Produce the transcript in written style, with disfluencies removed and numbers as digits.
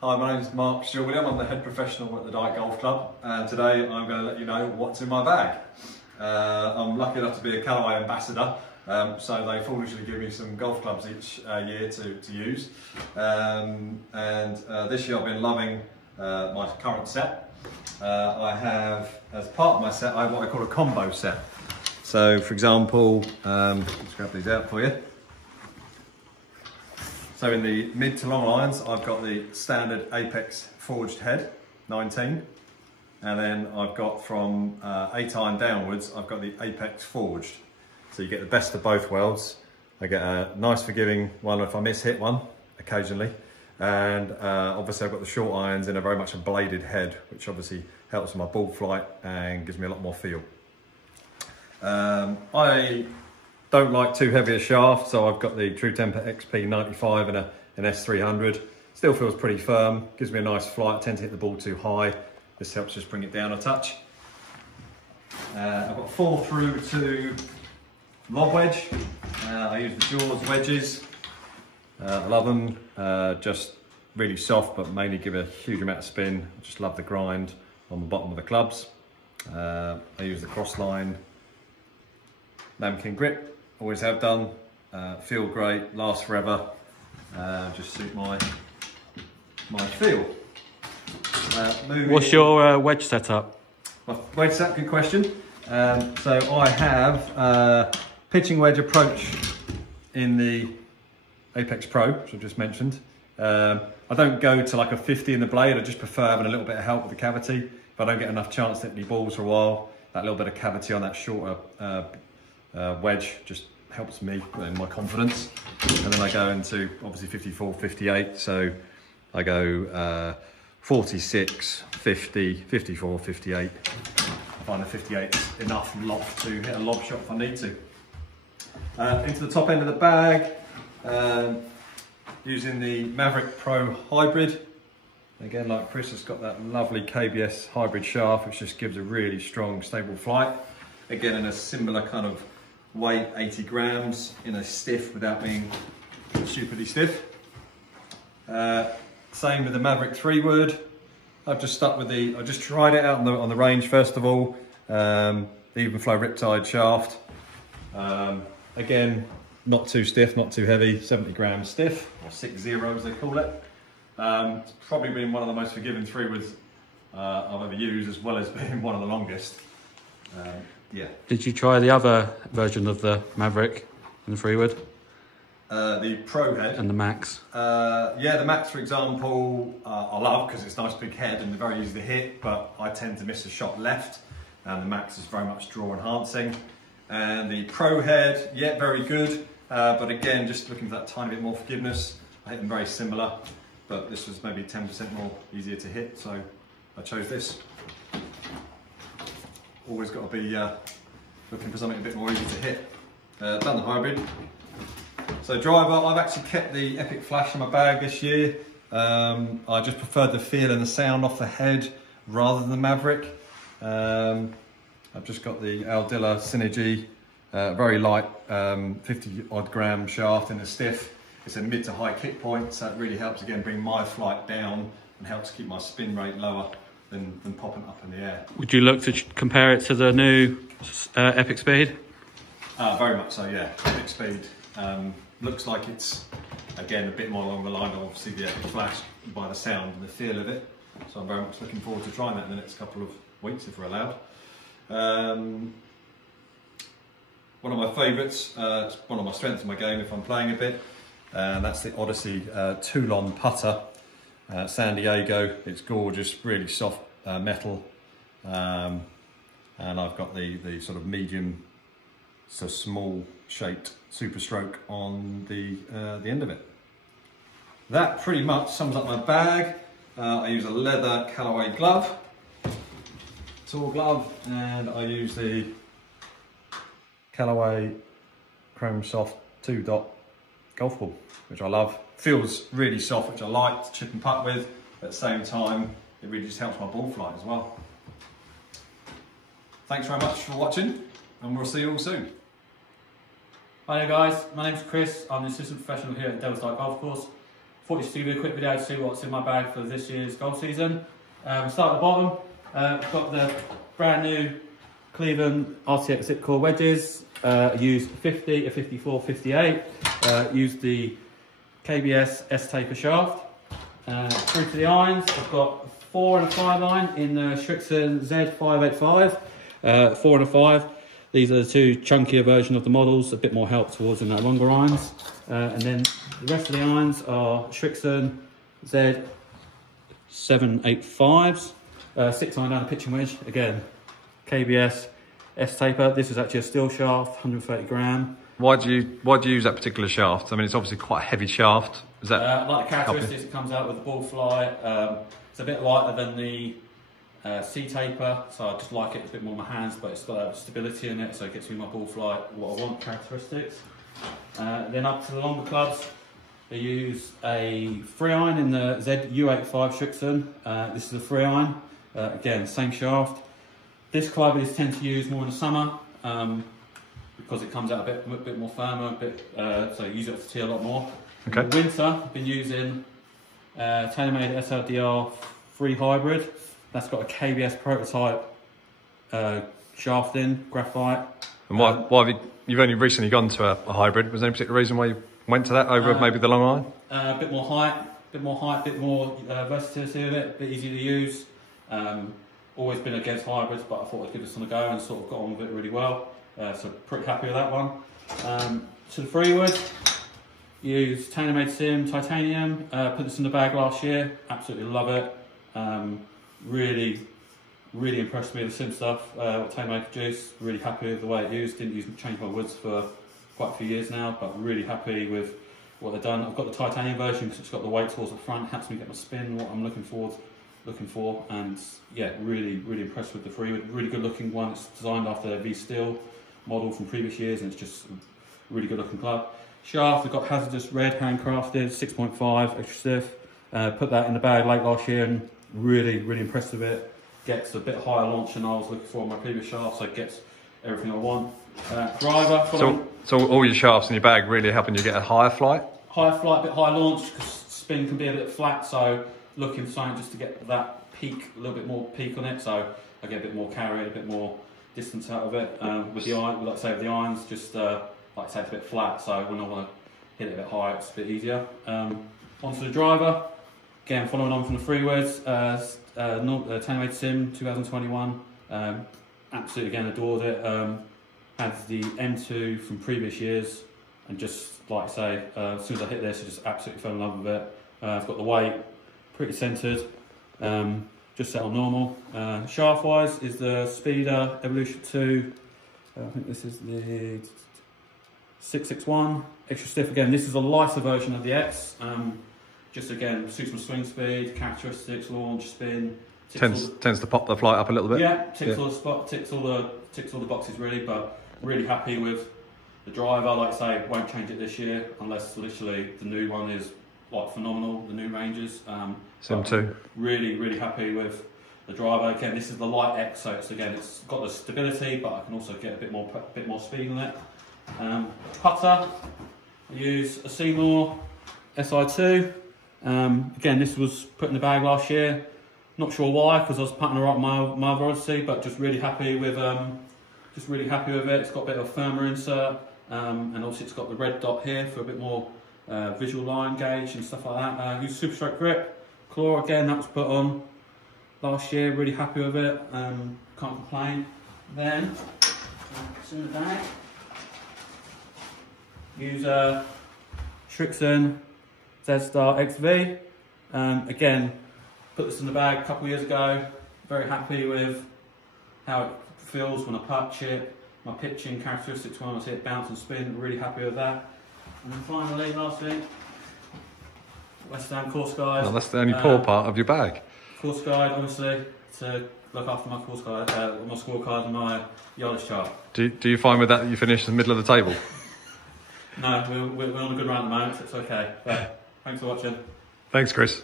Hi, my name is Mark William. I'm the head professional at the Dyke Golf Club, and today I'm going to let you know what's in my bag. I'm lucky enough to be a Callaway ambassador, so they foolishly give me some golf clubs each year to use. This year I've been loving my current set. I have, as part of my set, I have what I call a combo set. So, for example, let's grab these out for you. So in the mid to long irons, I've got the standard Apex forged head, 19. And then I've got from 8 iron downwards, I've got the Apex forged. So you get the best of both worlds. I get a nice forgiving one if I hit one, occasionally. And obviously I've got the short irons in a very much a bladed head, which obviously helps with my ball flight and gives me a lot more feel. I don't like too heavy a shaft, so I've got the True Temper XP95 and an S300. Still feels pretty firm, gives me a nice flight. I tend to hit the ball too high. This helps just bring it down a touch. I've got 4-through Lob Wedge. I use the Jaws wedges. I love them, just really soft, but mainly give a huge amount of spin. I just love the grind on the bottom of the clubs. I use the Crossline Lamkin grip. Always have done, feel great, last forever, just suit my feel. What's your wedge setup? My wedge setup, good question. So I have pitching wedge approach in the Apex Pro, which I just mentioned. I don't go to like a 50 in the blade, I just prefer having a little bit of help with the cavity. If I don't get enough chance to hit any balls for a while, that little bit of cavity on that shorter wedge just helps me in my confidence. And then I go into obviously 54, 58, so I go 46, 50, 54, 58. I find the 58 is enough loft to hit a lob shot if I need to. Into the top end of the bag, using the Maverick Pro Hybrid. Again, like Chris, it's got that lovely KBS hybrid shaft, which just gives a really strong, stable flight. Again, in a similar kind of weight, 80 grams, in a stiff without being stupidly stiff. Same with the Maverick 3-wood. I've just stuck with I just tried it out on the range first of all. The even flow Riptide shaft. Again, not too stiff, not too heavy, 70 grams stiff, or 60 as they call it. It's probably been one of the most forgiving 3-woods I've ever used, as well as being one of the longest. Yeah. Did you try the other version of the Maverick and the 3-wood? The Pro head. And the Max? Yeah, the Max, for example, I love because it's a nice big head and very easy to hit, but I tend to miss a shot left, and the Max is very much draw enhancing. And the Pro head, yeah, very good, but again, just looking for that tiny bit more forgiveness. I hit them very similar, but this was maybe 10% more easier to hit, so I chose this. Always got to be looking for something a bit more easy to hit. Done the hybrid. So driver, I've actually kept the Epic Flash in my bag this year. I just preferred the feel and the sound off the head rather than the Maverick. I've just got the Aldilla Synergy, very light, 50 odd gram shaft in the stiff. It's a mid to high kick point, so it really helps again bring my flight down and helps keep my spin rate lower than popping up in the air. Would you look to compare it to the new Epic Speed? Very much so, yeah. Epic Speed looks like it's, again, a bit more along the line of obviously the Epic Flash by the sound and the feel of it. So I'm very much looking forward to trying that in the next couple of weeks if we're allowed. One of my favourites, it's one of my strengths in my game if I'm playing a bit, and that's the Odyssey Toulon putter. San Diego, it's gorgeous, really soft metal, and I've got the sort of medium, so small shaped Super Stroke on the end of it. That pretty much sums up my bag. I use a leather Callaway glove, tour glove, and I use the Callaway Chrome Soft 2-dot golf ball, which I love. Feels really soft, which I like to chip and putt with. At the same time, it really just helps my ball flight as well. Thanks very much for watching, and we'll see you all soon. Hi there guys, my name's Chris. I'm the assistant professional here at Dyke Golf Course. thought just to give you a quick video to see what's in my bag for this year's golf season. We'll start at the bottom. I've got the brand new Cleveland RTX zip core wedges. Used 50, a 54, 58. Used the KBS S-taper shaft. Through to the irons, I've got a 4 and a 5 iron in the Strixon Z585. 4 and a 5. These are the two chunkier version of the models, a bit more help towards in that longer irons. And then the rest of the irons are Strixon Z785s. 6 iron down the pitching wedge. Again, KBS S-taper. This is actually a steel shaft, 130 gram. Why do you use that particular shaft? I mean, it's obviously quite a heavy shaft. Is that like the characteristics, it comes out with the ball fly. It's a bit lighter than the C-taper, so I just like it a bit more in my hands, but it's got stability in it, so it gets me my ball fly, what I want, characteristics. Then up to the longer clubs, I use a 3 iron in the ZU85 Strixon. This is a 3 iron, again, same shaft. This club is tend to use more in the summer, because it comes out a bit more firmer, so I use it to tee a lot more. Okay. In the winter, I've been using TaylorMade SLDR 3 Hybrid. That's got a KBS prototype shaft in, graphite. And why have you've only recently gone to a hybrid? Was there any particular reason why you went to that over maybe the long iron? A bit more height, bit more versatility of it, a bit easier to use. Always been against hybrids, but I thought I'd give this one a go and sort of got on with it really well. So pretty happy with that one. To the freewood, use TaylorMade Sim titanium. Put this in the bag last year. Absolutely love it. Really impressed me with the Sim stuff. What TaylorMade produced. Really happy with the way it used. Didn't change my woods for quite a few years now, but really happy with what they've done. I've got the titanium version because it's got the weight tools at the front. Helps me get my spin, what I'm looking for, and yeah, really impressed with the freewood. Really good looking one. It's designed after their V Steel model from previous years, and it's just a really good looking club. Shaft, I've got Hazardous Red handcrafted, 6.5 extra stiff. Put that in the bag late last year and really impressed with it. Gets a bit higher launch than I was looking for on my previous shaft, so it gets everything I want. Driver. So all your shafts in your bag really helping you get a higher flight? Higher flight, a bit higher launch, because spin can be a bit flat, so looking for something just to get that peak, a little bit more peak on it, so I get a bit more carry, a bit more distance out of it. With the iron, like I say, with the irons, just like I say, it's a bit flat, so when I want to hit it a bit higher, it's a bit easier. Onto the driver, again following on from the freewoods, TaylorMade Sim 2021. Absolutely again adored it. Had the M2 from previous years, and just like I say, as soon as I hit this, I just absolutely fell in love with it. I've got the weight pretty centered. Just set on normal. Shaft wise is the Speeder Evolution 2. I think this is the 661. Extra stiff again. This is a lighter version of the X. Just again, suits my swing speed, characteristics, launch, spin. Tends to pop the flight up a little bit. Yeah, ticks all the boxes really, but really happy with the driver. Like I say, won't change it this year unless literally the new one is like phenomenal, the new ranges. Sim 2. Really happy with the driver. Again, this is the light X, so it's got the stability, but I can also get a bit more speed on it. Putter, I use a Seymour SI2. Again, this was put in the bag last year. Not sure why, because I was putting around my Odyssey, but just really happy with it. It's got a bit of a firmer insert, and also it's got the red dot here for a bit more visual line gauge and stuff like that. Use Super Stroke grip. Claw again, that was put on last year. Really happy with it. Can't complain. Then it's in the bag. Use Strixon Z-Star XV. Again, put this in the bag a couple of years ago. Very happy with how it feels when I putt, chip, my pitching characteristics when I hit bounce and spin. Really happy with that. And then finally, lastly, West Ham course guide. Oh, that's the only poor part of your bag. Course guide, obviously, to look after my course guide, my scorecard and my yardage chart. Do you find with that you finish in the middle of the table? No, we're on a good run at the moment, so it's okay. But thanks for watching. Thanks, Chris.